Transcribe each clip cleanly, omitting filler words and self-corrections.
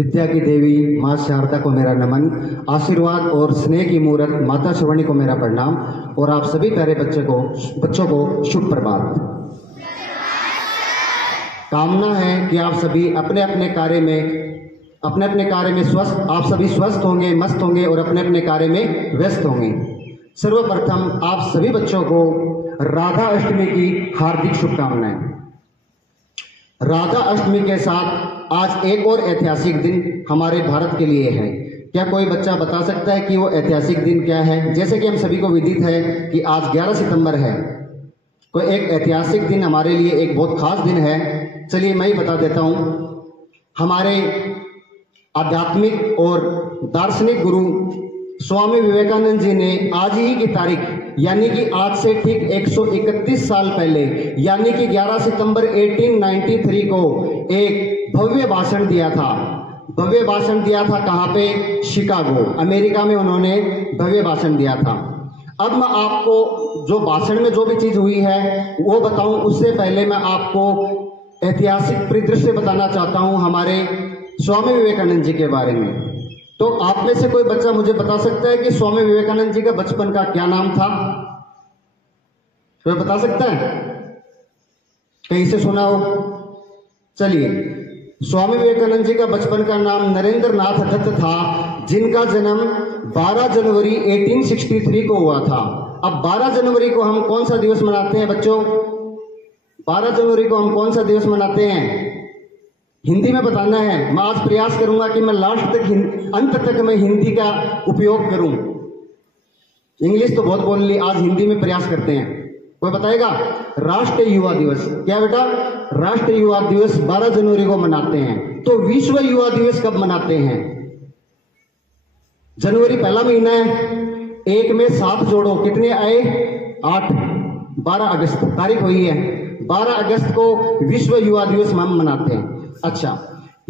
विद्या की देवी माँ शारदा को मेरा नमन, आशीर्वाद और स्नेह की मूर्त माता श्रवणी को मेरा प्रणाम और आप सभी प्यारे बच्चों को शुभ प्रभात। कामना है कि आप सभी अपने अपने कार्य में आप सभी स्वस्थ होंगे, मस्त होंगे और अपने अपने कार्य में व्यस्त होंगे। सर्वप्रथम आप सभी बच्चों को राधा अष्टमी की हार्दिक शुभकामनाएं। राधा अष्टमी के साथ आज एक और ऐतिहासिक दिन हमारे भारत के लिए है। क्या कोई बच्चा बता सकता है कि वो ऐतिहासिक दिन क्या है? जैसे कि हम सभी को विदित है कि आज 11 सितंबर है, कोई एक ऐतिहासिक दिन हमारे लिए एक बहुत खास दिन है। चलिए मैं ही बता देता हूं। हमारे आध्यात्मिक और दार्शनिक गुरु स्वामी विवेकानंद जी ने आज ही की तारीख यानी कि आज से ठीक 131 साल पहले यानी कि 11 सितंबर 1893 को एक भव्य भाषण दिया था। कहाँ पे? शिकागो, अमेरिका में उन्होंने भव्य भाषण दिया था। अब मैं आपको जो भाषण में जो भी चीज हुई है वो बताऊं, उससे पहले मैं आपको ऐतिहासिक परिदृश्य बताना चाहता हूं हमारे स्वामी विवेकानंद जी के बारे में। तो आप में से कोई बच्चा मुझे बता सकता है कि स्वामी विवेकानंद जी का बचपन का क्या नाम था? कोई बता सकता है? कहीं से सुना हो? चलिए, स्वामी विवेकानंद जी का बचपन का नाम नरेंद्र नाथ दत्त था, जिनका जन्म 12 जनवरी 1863 को हुआ था। अब 12 जनवरी को हम कौन सा दिवस मनाते हैं बच्चों? 12 जनवरी को हम कौन सा दिवस मनाते हैं? हिंदी में बताना है। मैं आज प्रयास करूंगा कि मैं अंत तक मैं हिंदी का उपयोग करूं। इंग्लिश तो बहुत बोल ली, आज हिंदी में प्रयास करते हैं। कोई बताएगा? राष्ट्रीय युवा दिवस। क्या बेटा? राष्ट्रीय युवा दिवस 12 जनवरी को मनाते हैं। तो विश्व युवा दिवस कब मनाते हैं? जनवरी पहला महीना है, एक में 7 जोड़ो, कितने आए? 8। 12 अगस्त तारीख हुई है, 12 अगस्त को विश्व युवा दिवस हम मनाते हैं। अच्छा,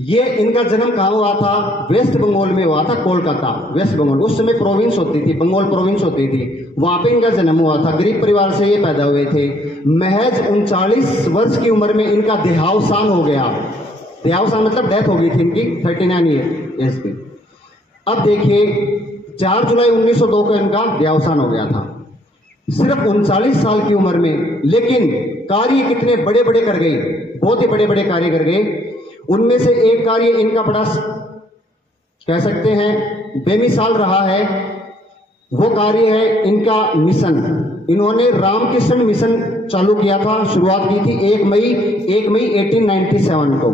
ये इनका जन्म कहाँ हुआ था? वेस्ट बंगाल में हुआ था, कोलकाता, वेस्ट बंगाल। उस समय प्रोविंस होती थी, बंगाल प्रोविंस होती थी, वहां पे इनका जन्म हुआ था। गरीब परिवार से ये पैदा हुए थे। महज 39 वर्ष की उम्र में इनका देहावसान हो गया। देहावसान मतलब डेथ हो गई थी इनकी 39 ईयर्स की। अब देखिए, 4 जुलाई 1902 को इनका देहावसान हो गया था, सिर्फ 39 साल की उम्र में। लेकिन कार्य कितने बड़े बड़े कर गए, बहुत ही बड़े बड़े कार्य कर गए। उनमें से एक कार्य इनका बड़ा कह सकते हैं बेमिसाल रहा है, वो कार्य है इनका मिशन। इन्होंने रामकृष्ण मिशन चालू किया था, शुरुआत की थी 1 मई 1897 को,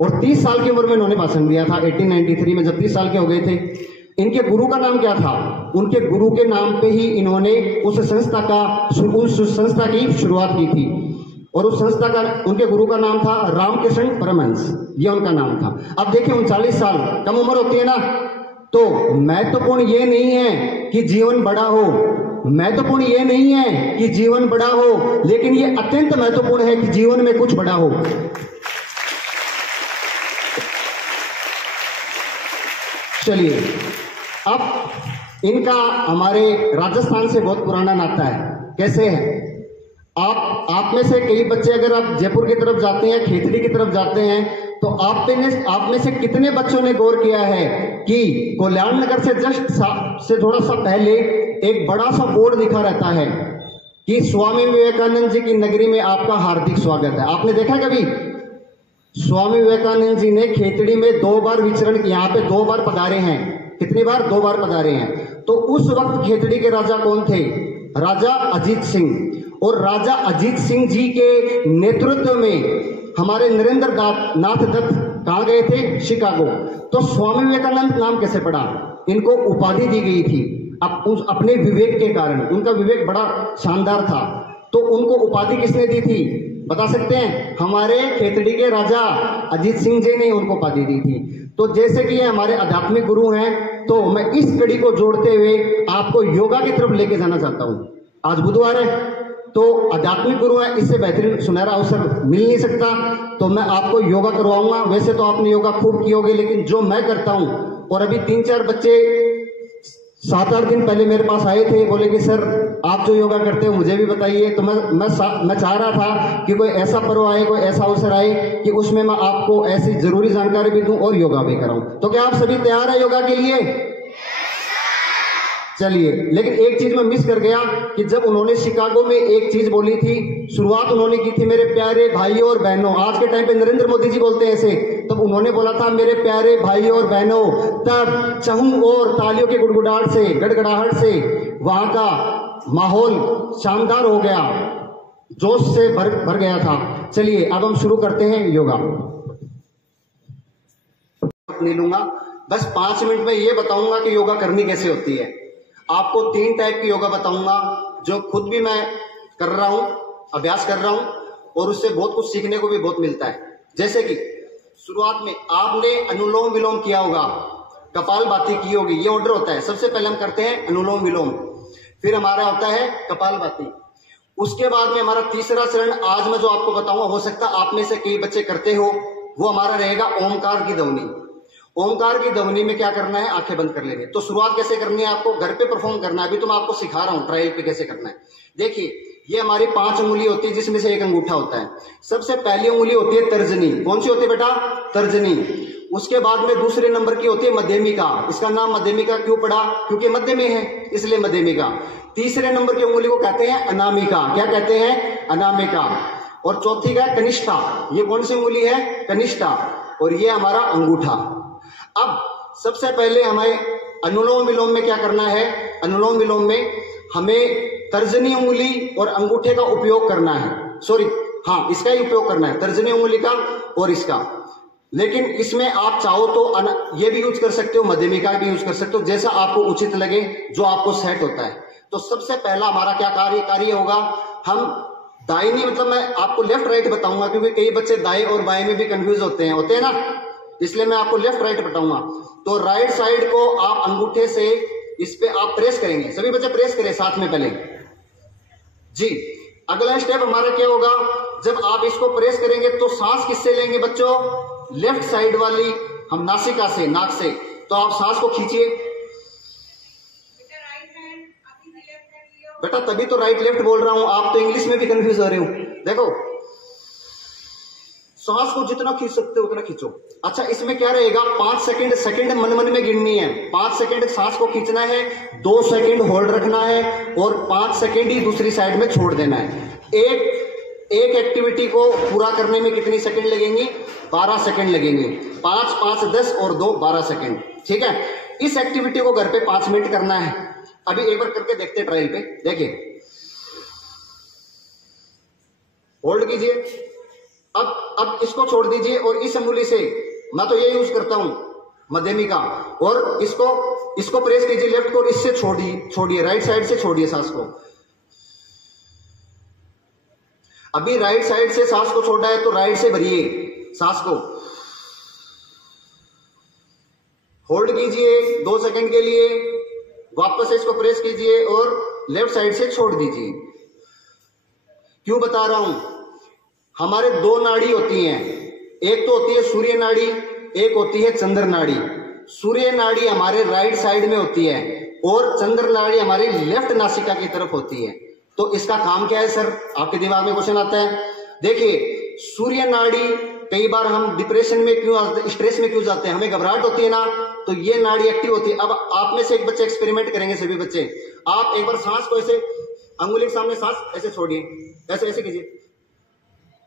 और 30 साल की उम्र में इन्होंने भाषण दिया था 1893 में, जब 30 साल के हो गए थे। इनके गुरु का नाम क्या था? उनके गुरु के नाम पे ही इन्होंने उस संस्था की शुरुआत की थी, और उस संस्था का उनके गुरु का नाम था रामकृष्ण परमहंस, ये उनका नाम था। अब देखिए, 39 साल कम उम्र होती है ना, तो महत्वपूर्ण ये नहीं है कि जीवन बड़ा हो, महत्वपूर्ण ये नहीं है कि जीवन बड़ा हो, लेकिन ये अत्यंत महत्वपूर्ण है कि जीवन में कुछ बड़ा हो। चलिए, अब इनका हमारे राजस्थान से बहुत पुराना नाता है। कैसे है? आप में से कई बच्चे अगर आप जयपुर की तरफ जाते हैं, खेतड़ी की तरफ जाते हैं, तो आप में से कितने बच्चों ने गौर किया है कि कल्याण नगर से जस्ट से थोड़ा सा पहले एक बड़ा सा बोर्ड लिखा रहता है कि स्वामी विवेकानंद जी की नगरी में आपका हार्दिक स्वागत है। आपने देखा कभी? स्वामी विवेकानंद जी ने खेतड़ी में 2 बार विचरण, यहाँ पे 2 बार पधारे हैं। कितनी बार? 2 बार पधारे हैं। तो उस वक्त खेतड़ी के राजा कौन थे? राजा अजीत सिंह। और राजा अजीत सिंह जी के नेतृत्व में हमारे नरेंद्र नाथ दत्त कहाँ गए थे? शिकागो। तो स्वामी विवेकानंद नाम कैसे पड़ा? इनको उपाधि दी गई थी अपने विवेक के कारण। उनका विवेक बड़ा शानदार था, तो उनको उपाधि किसने दी थी? बता सकते हैं? हमारे खेतड़ी के राजा अजीत सिंह जी ने उनको उपाधि दी थी। तो जैसे कि ये हमारे आध्यात्मिक गुरु हैं, तो मैं इस कड़ी को जोड़ते हुए आपको योगा की तरफ लेके जाना चाहता हूं। आज बुधवार है, तो आध्यात्मिक गुरु है, इससे बेहतरीन सुनहरा अवसर मिल नहीं सकता, तो मैं आपको योगा करवाऊंगा। वैसे तो आपने योगा खूब की होगी, लेकिन जो मैं करता हूं, और अभी 3-4 बच्चे 7-8 दिन पहले मेरे पास आए थे, बोले कि सर आप जो योगा करते हो मुझे भी बताइए। तो मैं चाह रहा था कि कोई ऐसा पर्व आए, कोई ऐसा अवसर आए कि उसमें मैं आपको ऐसी जरूरी जानकारी भी दूं और योगा भी कराऊं। तो क्या आप सभी तैयार हैं योगा के लिए? चलिए, लेकिन एक चीज मैं मिस कर गया कि जब उन्होंने शिकागो में एक चीज बोली थी, शुरुआत उन्होंने की थी मेरे प्यारे भाइयों और बहनों। आज के टाइम पे नरेंद्र मोदी जी बोलते हैं ऐसे, तब उन्होंने बोला था मेरे प्यारे भाइयों और बहनों। तब चहुं और तालियों के गुड़गुड़ाहट से, गड़गड़ाहट से वहां का माहौल शानदार हो गया, जोश से भर गया था। चलिए अब हम शुरू करते हैं योगा। नहीं लूंगा, बस 5 मिनट में ये बताऊंगा कि योगा करनी कैसे होती है। आपको 3 टाइप की योगा बताऊंगा जो खुद भी मैं कर रहा हूं, अभ्यास कर रहा हूं, और उससे बहुत कुछ सीखने को भी बहुत मिलता है। जैसे कि शुरुआत में आपने अनुलोम विलोम किया होगा, कपालभाति की होगी, ये ऑर्डर होता है। सबसे पहले हम करते हैं अनुलोम विलोम, फिर हमारा होता है कपालभाति, उसके बाद में हमारा तीसरा चरण आज मैं जो आपको बताऊंगा, हो सकता है आप में से कई बच्चे करते हो, वो हमारा रहेगा ओमकार की ध्वनि। ओमकार की ध्वनि में क्या करना है, आंखें बंद कर लेंगे। तो शुरुआत कैसे करनी है, आपको घर पे परफॉर्म करना है। अभी तो मैं आपको सिखा रहा हूं ट्रायल पे कैसे करना है। देखिए, ये हमारी 5 उंगली होती है जिसमें से एक अंगूठा होता है। सबसे पहली उंगली होती है तर्जनी। कौन सी होती है बेटा? तर्जनी। उसके बाद में दूसरे नंबर की होती है मध्यमिका। इसका नाम मध्यमिका क्यों पड़ा? क्योंकि मध्य में है, इसलिए मध्यमिका। तीसरे नंबर की उंगली को कहते हैं अनामिका। क्या कहते हैं? अनामिका। और चौथी का कनिष्ठा। ये कौन सी उंगली है? कनिष्ठा। और ये हमारा अंगूठा। अब सबसे पहले हमें अनुलोम विलोम में क्या करना है, अनुलोम विलोम में हमें तर्जनी उंगली और अंगूठे का उपयोग करना है। सॉरी, हाँ, इसका ही उपयोग करना है, तर्जनी उंगली का और इसका। लेकिन इसमें आप चाहो तो ये भी यूज कर सकते हो, मध्यमिका भी यूज कर सकते हो, जैसा आपको उचित लगे, जो आपको सेट होता है। तो सबसे पहला हमारा क्या कार्य होगा, हम दाहिनी, मतलब मैं आपको लेफ्ट राइट बताऊंगा क्योंकि कई बच्चे दाएं और बाएं में भी कंफ्यूज होते हैं ना, इसलिए मैं आपको लेफ्ट राइट बताऊंगा। तो राइट साइड को आप अंगूठे से इस पे आप प्रेस करेंगे। सभी बच्चे प्रेस करें साथ में पहले जी। अगला स्टेप हमारा क्या होगा, जब आप इसको प्रेस करेंगे तो सांस किससे लेंगे बच्चों? लेफ्ट साइड वाली, हम नासिका से, नाक से। तो आप सांस को खींचिए बेटा, तभी तो राइट लेफ्ट बोल रहा हूं, आप तो इंग्लिश में भी कंफ्यूज हो रहे हो। देखो, सांस को जितना खींच सकते हो उतना खींचो। अच्छा, इसमें क्या रहेगा, 5 सेकंड मन मन में गिननी है। 5 सेकंड सांस को खींचना है, 2 सेकंड होल्ड रखना है और 5 सेकंड ही दूसरी साइड में छोड़ देना है। एक एक्टिविटी को पूरा करने में कितनी सेकंड लगेंगी? 12 सेकंड लगेंगे। 5 5 10 और 2 12 सेकंड। ठीक है, इस एक्टिविटी को घर पे 5 मिनट करना है। अभी एक बार करके देखते हैं ट्रायल पे। देखिए, होल्ड कीजिए, अब इसको छोड़ दीजिए और इस अंगुली से, मैं तो ये यूज करता हूं मध्यमिका, और इसको प्रेस कीजिए लेफ्ट को, इससे छोड़िए राइट साइड से छोड़िए सांस को। अभी राइट साइड से सांस को छोड़ा है तो राइट से भरिए सांस को, होल्ड कीजिए 2 सेकंड के लिए, वापस से इसको प्रेस कीजिए और लेफ्ट साइड से छोड़ दीजिए। क्यों बता रहा हूं, हमारे 2 नाड़ी होती हैं, एक तो होती है सूर्य नाड़ी, एक होती है चंद्र नाड़ी। सूर्य नाड़ी हमारे राइट साइड में होती है और चंद्र नाड़ी हमारी लेफ्ट नासिका की तरफ होती है। तो इसका काम क्या है सर, आपके दिमाग में क्वेश्चन आता है। देखिए, सूर्य नाड़ी, कई बार हम डिप्रेशन में क्यों आते, स्ट्रेस में क्यों जाते हैं, हमें घबराहट होती है ना, तो ये नाड़ी एक्टिव होती है। अब आप में से एक बच्चे एक्सपेरिमेंट करेंगे, सभी बच्चे, आप एक बार सांस को ऐसे अंगुली के सामने सांस ऐसे छोड़िए, ऐसे ऐसे कीजिए।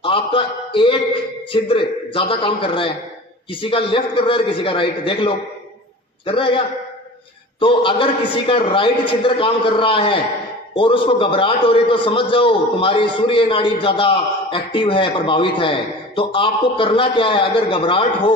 आपका एक छिद्र ज्यादा काम कर रहा है, किसी का लेफ्ट कर रहा है, किसी का राइट, देख लो कर रहा है क्या? तो अगर किसी का राइट छिद्र काम कर रहा है और उसको घबराहट हो रही, तो समझ जाओ तुम्हारी सूर्य नाड़ी ज्यादा एक्टिव है, प्रभावित है। तो आपको करना क्या है, अगर घबराहट हो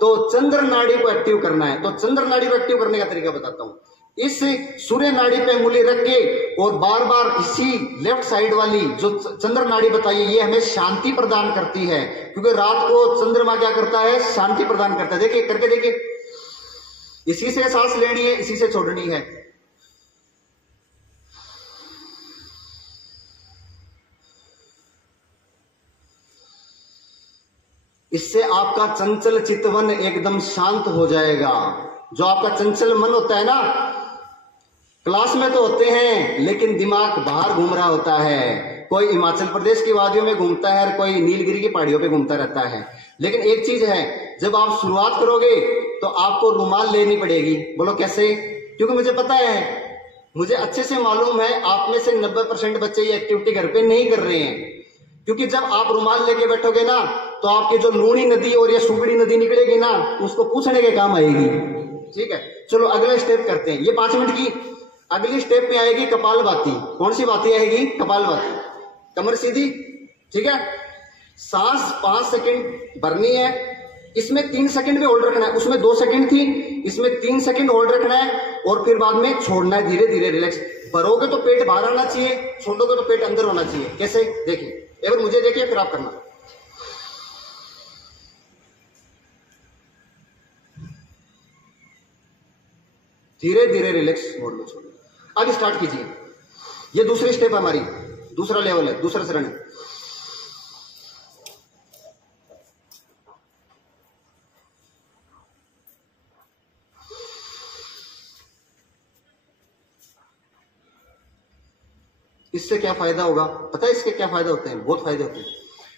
तो चंद्र नाड़ी को एक्टिव करना है। तो चंद्र नाड़ी को एक्टिव करने का तरीका बताता हूं। इस सूर्य नाड़ी पे अंगुली रख के और बार बार इसी लेफ्ट साइड वाली जो चंद्र नाड़ी बताइए, ये हमें शांति प्रदान करती है, क्योंकि रात को चंद्रमा क्या करता है, शांति प्रदान करता है। देखिए, करके देखिए, इसी से सांस लेनी है, इसी से छोड़नी है। इससे आपका चंचल चितवन एकदम शांत हो जाएगा। जो आपका चंचल मन होता है ना, क्लास में तो होते हैं लेकिन दिमाग बाहर घूम रहा होता है। कोई हिमाचल प्रदेश की वादियों में घूमता है और कोई नीलगिरी की पहाड़ियों पे घूमता रहता है। लेकिन एक चीज है, जब आप शुरुआत करोगे तो आपको रुमाल लेनी पड़ेगी। बोलो कैसे? क्योंकि मुझे पता है, मुझे अच्छे से मालूम है आप में से 90% बच्चे ये एक्टिविटी घर पे नहीं कर रहे हैं। क्योंकि जब आप रुमाल लेके बैठोगे ना तो आपकी जो लूणी नदी और ये सुगड़ी नदी निकलेगी ना, उसको पूछने के काम आएगी। ठीक है, चलो अगला स्टेप करते हैं। ये 5 मिनट की। अगली स्टेप में आएगी कपालभाति। कौन सी बातें आएगी? कपालभाति। कमर सीधी, ठीक है। सांस 5 सेकंड भरनी है। इसमें 3 सेकंड में होल्ड रखना है। उसमें 2 सेकंड थी, इसमें 3 सेकंड होल्ड रखना है और फिर बाद में छोड़ना है। धीरे धीरे रिलैक्स। भरोगे तो पेट बाहर आना चाहिए, छोड़ोगे तो पेट अंदर होना चाहिए। कैसे? देखिए, एक बार मुझे देखिए फिर आप करना। धीरे धीरे रिलैक्स मोड में छोड़ो। अब स्टार्ट कीजिए। ये दूसरी स्टेप हमारी, दूसरा लेवल है, दूसरा चरण है। इससे क्या फायदा होगा पता है? इसके क्या फायदा होते हैं? बहुत फायदे होते हैं।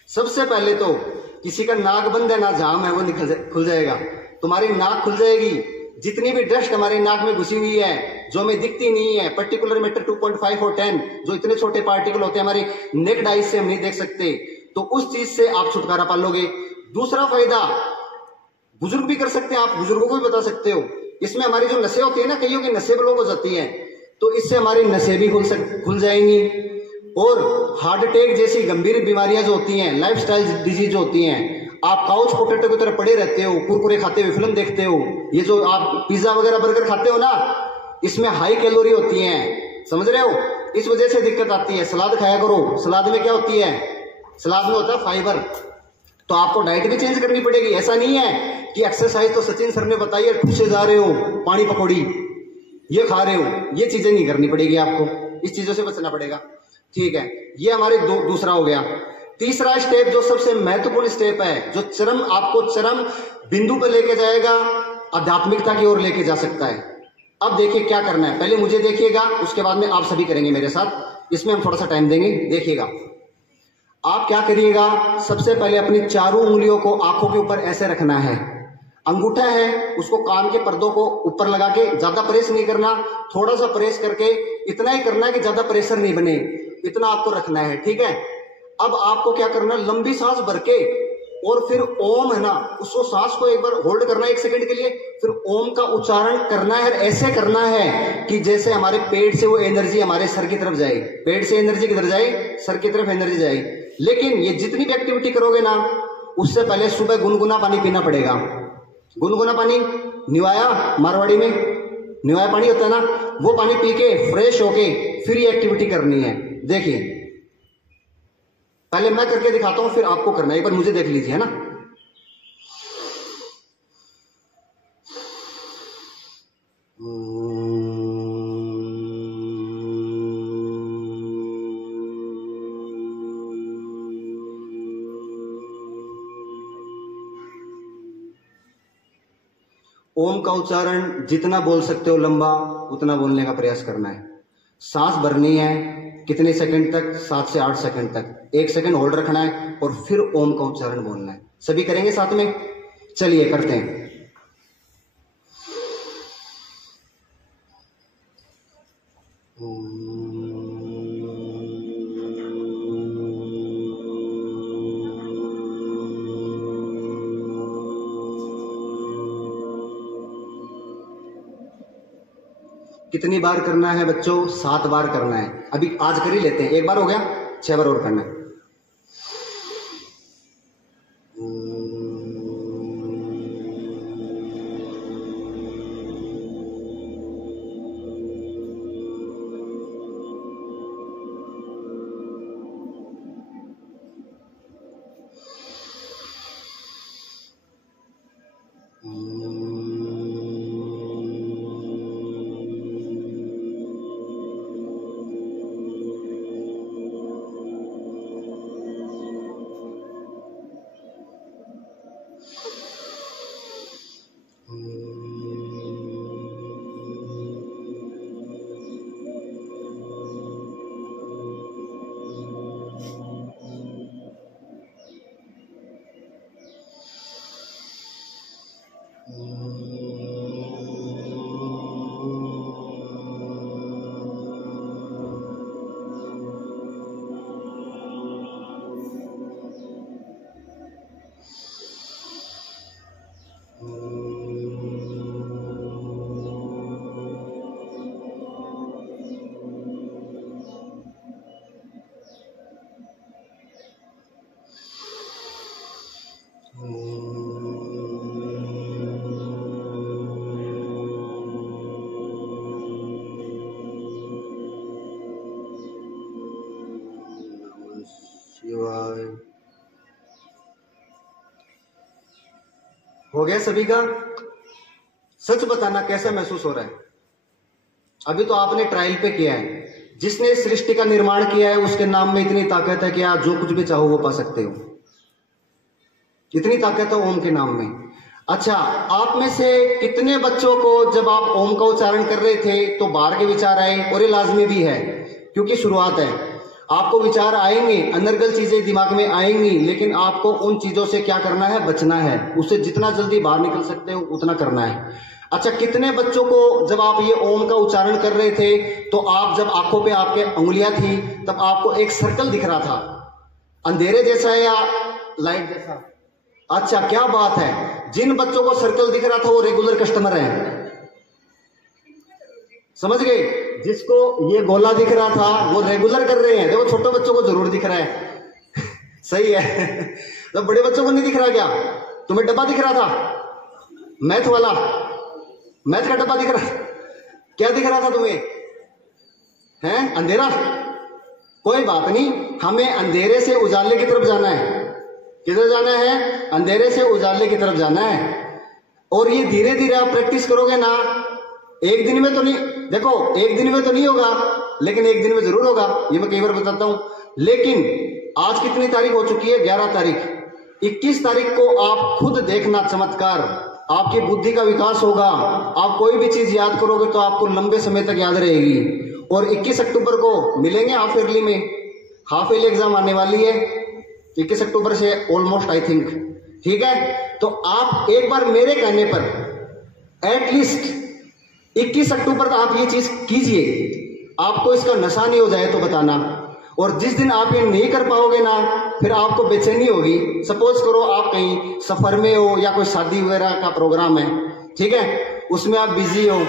सबसे पहले तो किसी का नाक बंद है ना, जाम है, वो खुल जाएगा। तुम्हारी नाक खुल जाएगी। जितनी भी डस्ट हमारी नाक में घुसी हुई है, जो हमें दिखती नहीं है, पर्टिकुलर मैटर 2.5 और 10, जो इतने छोटे पार्टिकल होते हैं हमारी नेक्ड आइज से हम नहीं देख सकते, तो उस चीज से आप छुटकारा पा लोगे। दूसरा फायदा बुजुर्ग भी कर सकते हैं, आप बुजुर्गों को भी बता सकते हो। इसमें हमारी जो नसें होती है ना, कईयों की नसें ब्लॉक हो जाती है, तो इससे हमारी नसें भी खुल जाएंगी। और हार्ट अटैक जैसी गंभीर बीमारियां जो होती हैं, लाइफस्टाइल डिजीज होती हैं, आप काउच पोटैटो की तरह पड़े रहते हो, कुरकुरे खाते हुए फिल्म देखते हो, ये जो आप पिज्जा वगैरह बर्गर खाते हो ना, इसमें हाई कैलोरी होती हैं, समझ रहे हो? इस वजह से दिक्कत आती है। सलाद खाया करो। सलाद में क्या होती है? सलाद में होता है फाइबर। तो आपको डाइट भी चेंज करनी पड़ेगी। ऐसा नहीं है कि एक्सरसाइज तो सचिन सर ने बताई है, ठूसे जा रहे हो, पानी पकौड़ी ये खा रहे हो, ये चीजें नहीं करनी पड़ेगी आपको। इस चीजों से बचना पड़ेगा। ठीक है, ये हमारे दूसरा हो गया। तीसरा स्टेप जो सबसे महत्वपूर्ण स्टेप है, जो आपको चरम बिंदु पर लेके जाएगा, आध्यात्मिकता की ओर लेके जा सकता है। अब देखिए क्या करना है। पहले मुझे देखिएगा, उसके बाद में आप सभी करेंगे मेरे साथ। इसमें हम थोड़ा सा टाइम देंगे। देखिएगा आप क्या करिएगा। सबसे पहले अपनी चारों उंगलियों को आंखों के ऊपर ऐसे रखना है। अंगूठा है उसको कान के पर्दों को ऊपर लगा के, ज्यादा प्रेस नहीं करना, थोड़ा सा प्रेस करके, इतना ही करना है कि ज्यादा प्रेशर नहीं बने, इतना आपको रखना है। ठीक है, अब आपको क्या करना है, लंबी सांस भर के और फिर ओम है ना, उसको सांस को एक बार होल्ड करना है 1 सेकंड के लिए, फिर ओम का उच्चारण करना है। ऐसे करना है कि जैसे हमारे पेट से वो एनर्जी हमारे सर की तरफ जाए। पेट से एनर्जी किधर जाए? सर की तरफ एनर्जी जाए। लेकिन ये जितनी भी एक्टिविटी करोगे ना, उससे पहले सुबह गुनगुना पानी पीना पड़ेगा। गुनगुना पानी, निवाया मारवाड़ी में निवाया पानी होता है ना, वो पानी पी के फ्रेश होके फिर ये एक्टिविटी करनी है। देखिए पहले मैं करके दिखाता हूं, फिर आपको करना है। एक बार मुझे देख लीजिए, है ना। ओम का उच्चारण जितना बोल सकते हो लंबा, उतना बोलने का प्रयास करना है। सांस भरनी है कितने सेकंड तक? 7 से 8 सेकंड तक। 1 सेकंड होल्ड रखना है और फिर ओम का उच्चारण बोलना है। सभी करेंगे साथ में? चलिए करते हैं। कितनी बार करना है बच्चों? 7 बार करना है। अभी आज कर ही लेते हैं। 1 बार हो गया, 6 बार और करना है। शिवाय। हो गया सभी का? सच बताना कैसा महसूस हो रहा है? अभी तो आपने ट्रायल पे किया है। जिसने सृष्टि का निर्माण किया है उसके नाम में इतनी ताकत है कि आप जो कुछ भी चाहो वो पा सकते हो। इतनी ताकत है ओम के नाम में। अच्छा, आप में से कितने बच्चों को जब आप ओम का उच्चारण कर रहे थे तो बाहर के विचार आए? और ये लाजमी भी है क्योंकि शुरुआत है। आपको विचार आएंगे, अनर्गल चीजें दिमाग में आएंगी, लेकिन आपको उन चीजों से क्या करना है? बचना है। उससे जितना जल्दी बाहर निकल सकते हो उतना करना है। अच्छा, कितने बच्चों को जब आप ये ओम का उच्चारण कर रहे थे तो आप जब आंखों पे आपके उंगलियां थी तब आपको एक सर्कल दिख रहा था, अंधेरे जैसा या लाइट जैसा? अच्छा, क्या बात है। जिन बच्चों को सर्कल दिख रहा था वो रेगुलर कस्टमर हैं, समझ गए? जिसको ये गोला दिख रहा था वो रेगुलर कर रहे हैं। देखो, छोटे बच्चों को जरूर दिख रहा है सही है तो बड़े बच्चों को नहीं दिख रहा क्या? तुम्हें डब्बा दिख रहा था मैथ वाला? मैथ का डब्बा दिख रहा? क्या दिख रहा था तुम्हें? हैं? अंधेरा? कोई बात नहीं, हमें अंधेरे से उजाले की तरफ जाना है। किधर जाना है? अंधेरे से उजाले की तरफ जाना है। और ये धीरे धीरे आप प्रैक्टिस करोगे ना, एक दिन में तो नहीं, देखो एक दिन में तो नहीं होगा, लेकिन एक दिन में जरूर होगा। ये मैं कई बार बताता हूं। लेकिन आज कितनी तारीख हो चुकी है? 11 तारीख। 21 तारीख को आप खुद देखना चमत्कार। आपकी बुद्धि का विकास होगा। आप कोई भी चीज याद करोगे तो आपको लंबे समय तक याद रहेगी। और 21 अक्टूबर को मिलेंगे हाफ ईयरली में। हाफ ईयरली एग्जाम आने वाली है 21 अक्टूबर से ऑलमोस्ट, आई थिंक। ठीक है, तो आप एक बार मेरे कहने पर एटलीस्ट 21 अक्टूबर तक आप ये चीज कीजिए। आपको इसका नशा नहीं हो जाए तो बताना। और जिस दिन आप ये नहीं कर पाओगे ना, फिर आपको बेचैनी होगी। सपोज करो आप कहीं सफर में हो या कोई शादी वगैरह का प्रोग्राम है, ठीक है, उसमें आप बिजी हो,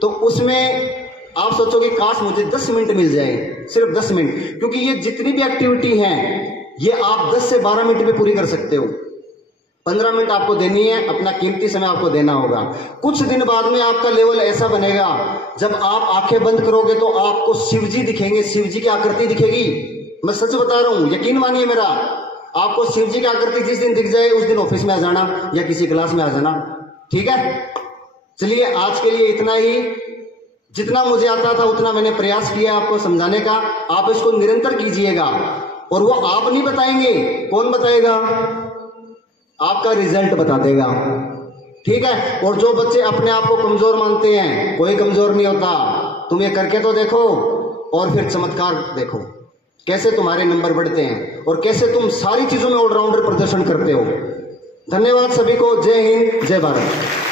तो उसमें आप सोचोगे काश मुझे 10 मिनट मिल जाए, सिर्फ 10 मिनट। क्योंकि ये जितनी भी एक्टिविटी है ये आप 10 से 12 मिनट में पूरी कर सकते हो। 15 मिनट आपको देनी है, अपना कीमती समय आपको देना होगा। कुछ दिन बाद में आपका लेवल ऐसा बनेगा, जब आप आंखें बंद करोगे तो आपको शिव जी दिखेंगे, शिव जी की आकृति दिखेगी। मैं सच बता रहा हूं, यकीन मानिए मेरा। आपको शिव जी की आकृति जिस दिन दिख जाए उस दिन ऑफिस में आ जाना या किसी क्लास में आ जाना, ठीक है? चलिए, आज के लिए इतना ही। जितना मुझे आता था उतना मैंने प्रयास किया आपको समझाने का। आप इसको निरंतर कीजिएगा। और वो आप नहीं बताएंगे, कौन बताएगा? आपका रिजल्ट बता देगा, ठीक है? और जो बच्चे अपने आप को कमजोर मानते हैं, कोई कमजोर नहीं होता। तुम ये करके तो देखो और फिर चमत्कार देखो कैसे तुम्हारे नंबर बढ़ते हैं और कैसे तुम सारी चीजों में ऑलराउंडर प्रदर्शन करते हो। धन्यवाद सभी को। जय हिंद, जय भारत।